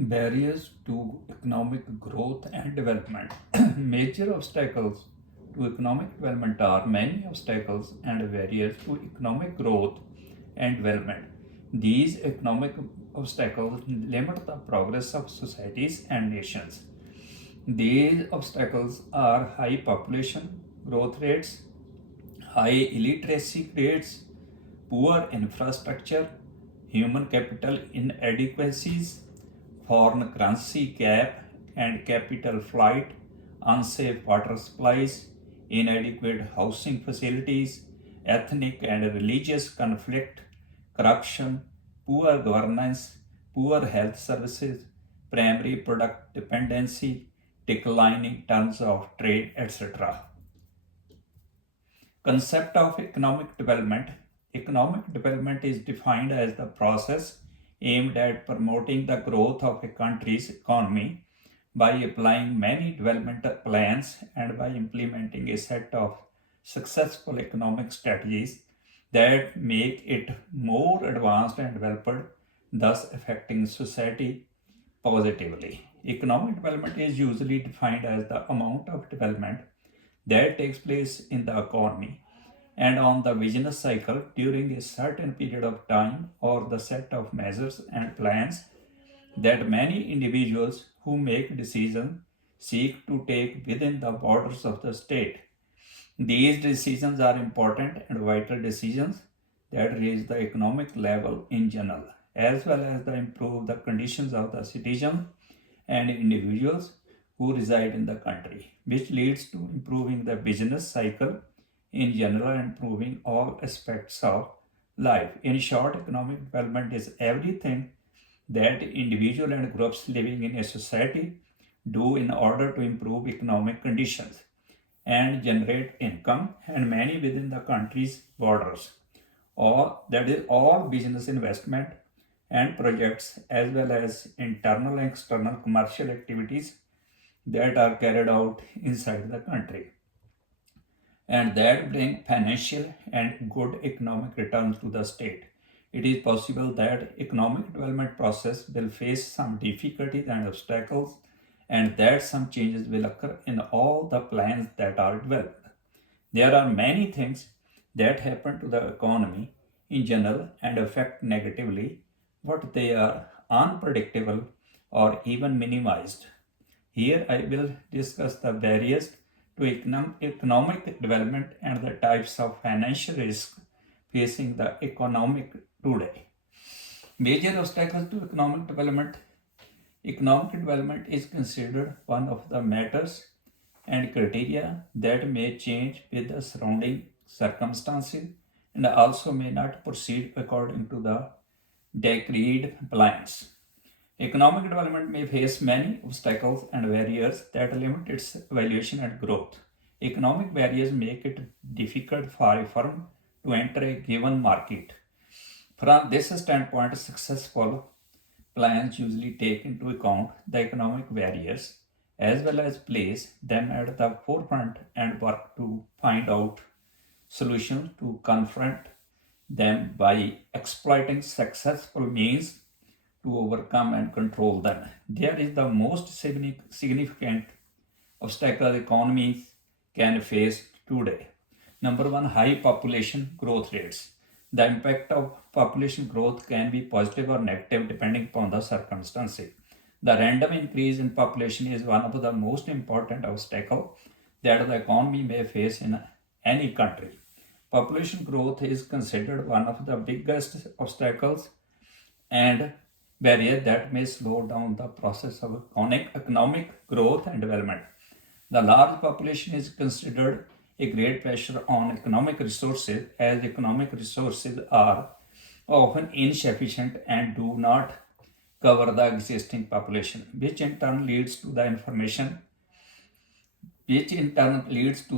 Barriers to economic growth and development. Major obstacles to economic development are many obstacles and barriers to economic growth and development. These economic obstacles limit the progress of societies and nations. These obstacles are high population growth rates, high illiteracy rates, poor infrastructure, human capital inadequacies, foreign currency gap and capital flight, unsafe water supplies, inadequate housing facilities, ethnic and religious conflict, corruption, poor governance, poor health services, primary product dependency, declining terms of trade, etc. Concept of economic development. Economic development is defined as the process aimed at promoting the growth of a country's economy by applying many development plans and by implementing a set of successful economic strategies that make it more advanced and developed, thus affecting society positively. Economic development is usually defined as the amount of development that takes place in the economy and on the business cycle during a certain period of time, or the set of measures and plans that many individuals who make decisions seek to take within the borders of the state. These decisions are important and vital decisions that raise the economic level in general, as well as the improve the conditions of the citizens and individuals who reside in the country, which leads to improving the business cycle in general and improving all aspects of life. In short, economic development is everything that individuals and groups living in a society do in order to improve economic conditions and generate income and money within the country's borders. Or that is all business investment and projects, as well as internal and external commercial activities that are carried out inside the country and that bring financial and good economic returns to the state. It is possible that economic development process will face some difficulties and obstacles and that some changes will occur in all the plans that are developed. There are many things that happen to the economy in general and affect negatively, but they are unpredictable or even minimized. Here I will discuss the barriers to economic development and the types of financial risk facing the economic today. Major obstacles to economic development. Economic development is considered one of the matters and criteria that may change with the surrounding circumstances and also may not proceed according to the decreed plans. Economic development may face many obstacles and barriers that limit its evaluation and growth. Economic barriers make it difficult for a firm to enter a given market. From this standpoint, successful plans usually take into account the economic barriers as well as place them at the forefront and work to find out solutions to confront them by exploiting successful means to overcome and control them. There is the most significant obstacle economies can face today. Number one, high population growth rates. The impact of population growth can be positive or negative depending upon the circumstances. The random increase in population is one of the most important obstacles that the economy may face in any country. Population growth is considered one of the biggest obstacles and barrier that may slow down the process of economic growth and development. The large population is considered a great pressure on economic resources, as economic resources are often insufficient and do not cover the existing population, which in turn leads to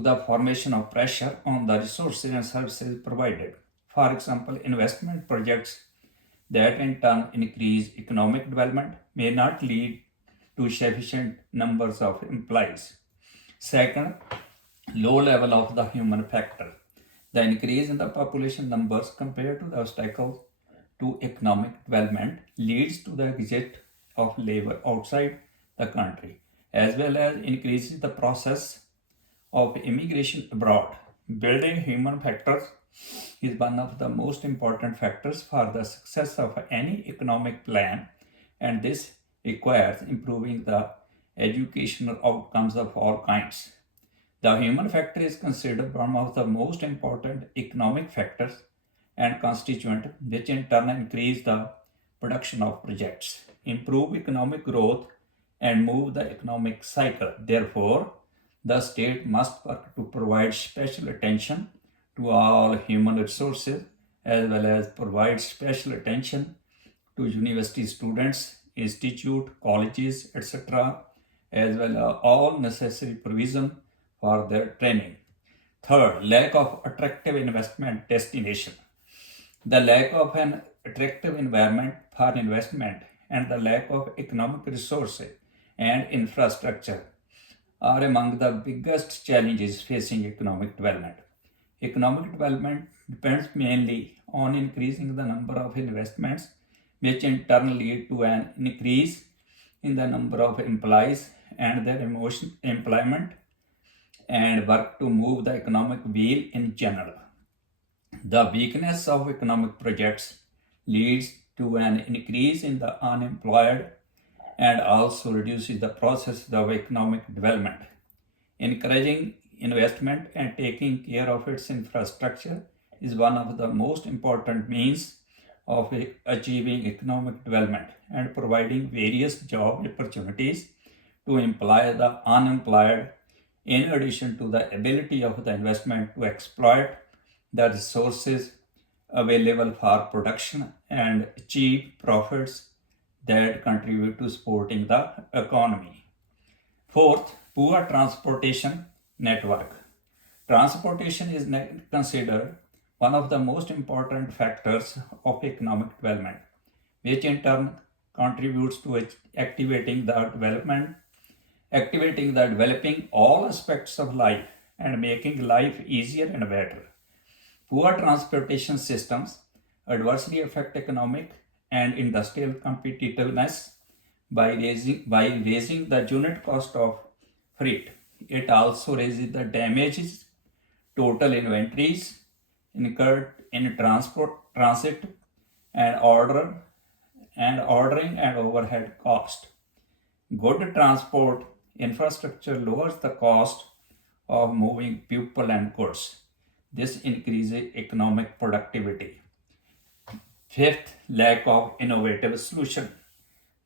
the formation of pressure on the resources and services provided. For example, investment projects that in turn increase economic development may not lead to sufficient numbers of employees. Second, low level of the human factor. The increase in the population numbers compared to the obstacles to economic development leads to the exit of labor outside the country, as well as increases the process of immigration abroad. Building human factors is one of the most important factors for the success of any economic plan, and this requires improving the educational outcomes of all kinds. The human factor is considered one of the most important economic factors and constituent, which in turn increase the production of projects, improve economic growth, and move the economic cycle. Therefore, the state must work to provide special attention to all human resources as well as provide special attention to university students, institute, colleges, etc., as well as all necessary provision for their training. Third, lack of attractive investment destination. The lack of an attractive environment for investment and the lack of economic resources and infrastructure are among the biggest challenges facing economic development. Economic development depends mainly on increasing the number of investments, which in turn lead to an increase in the number of employees and their employment and work to move the economic wheel in general. The weakness of economic projects leads to an increase in the unemployed and also reduces the process of economic development. Encouraging investment and taking care of its infrastructure is one of the most important means of achieving economic development and providing various job opportunities to employ the unemployed, in addition to the ability of the investment to exploit the resources available for production and achieve profits that contribute to supporting the economy. Fourth, poor transportation network. Transportation is considered one of the most important factors of economic development, which in turn contributes to activating the developing all aspects of life and making life easier and better. Poor transportation systems adversely affect economic and industrial competitiveness by raising the unit cost of freight. It also raises the damages, total inventories incurred in transit, and ordering and overhead cost. Good transport infrastructure lowers the cost of moving people and goods. This increases economic productivity. Fifth, lack of innovative solution.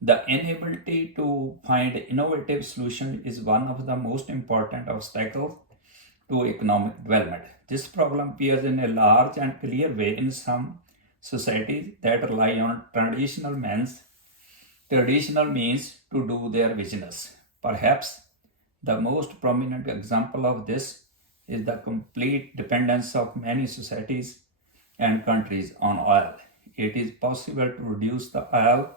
The inability to find innovative solution is one of the most important obstacles to economic development. This problem appears in a large and clear way in some societies that rely on traditional means to do their business. Perhaps the most prominent example of this is the complete dependence of many societies and countries on oil. It is possible to reduce the oil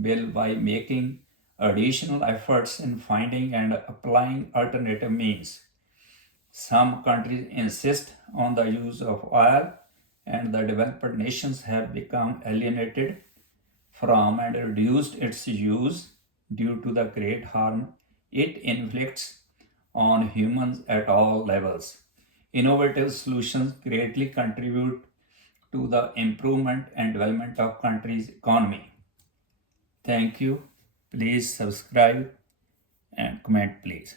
bill by making additional efforts in finding and applying alternative means. Some countries insist on the use of oil, and the developed nations have become alienated from and reduced its use due to the great harm it inflicts on humans at all levels. Innovative solutions greatly contribute to the improvement and development of countries' economy. Thank you. Please subscribe and comment, please.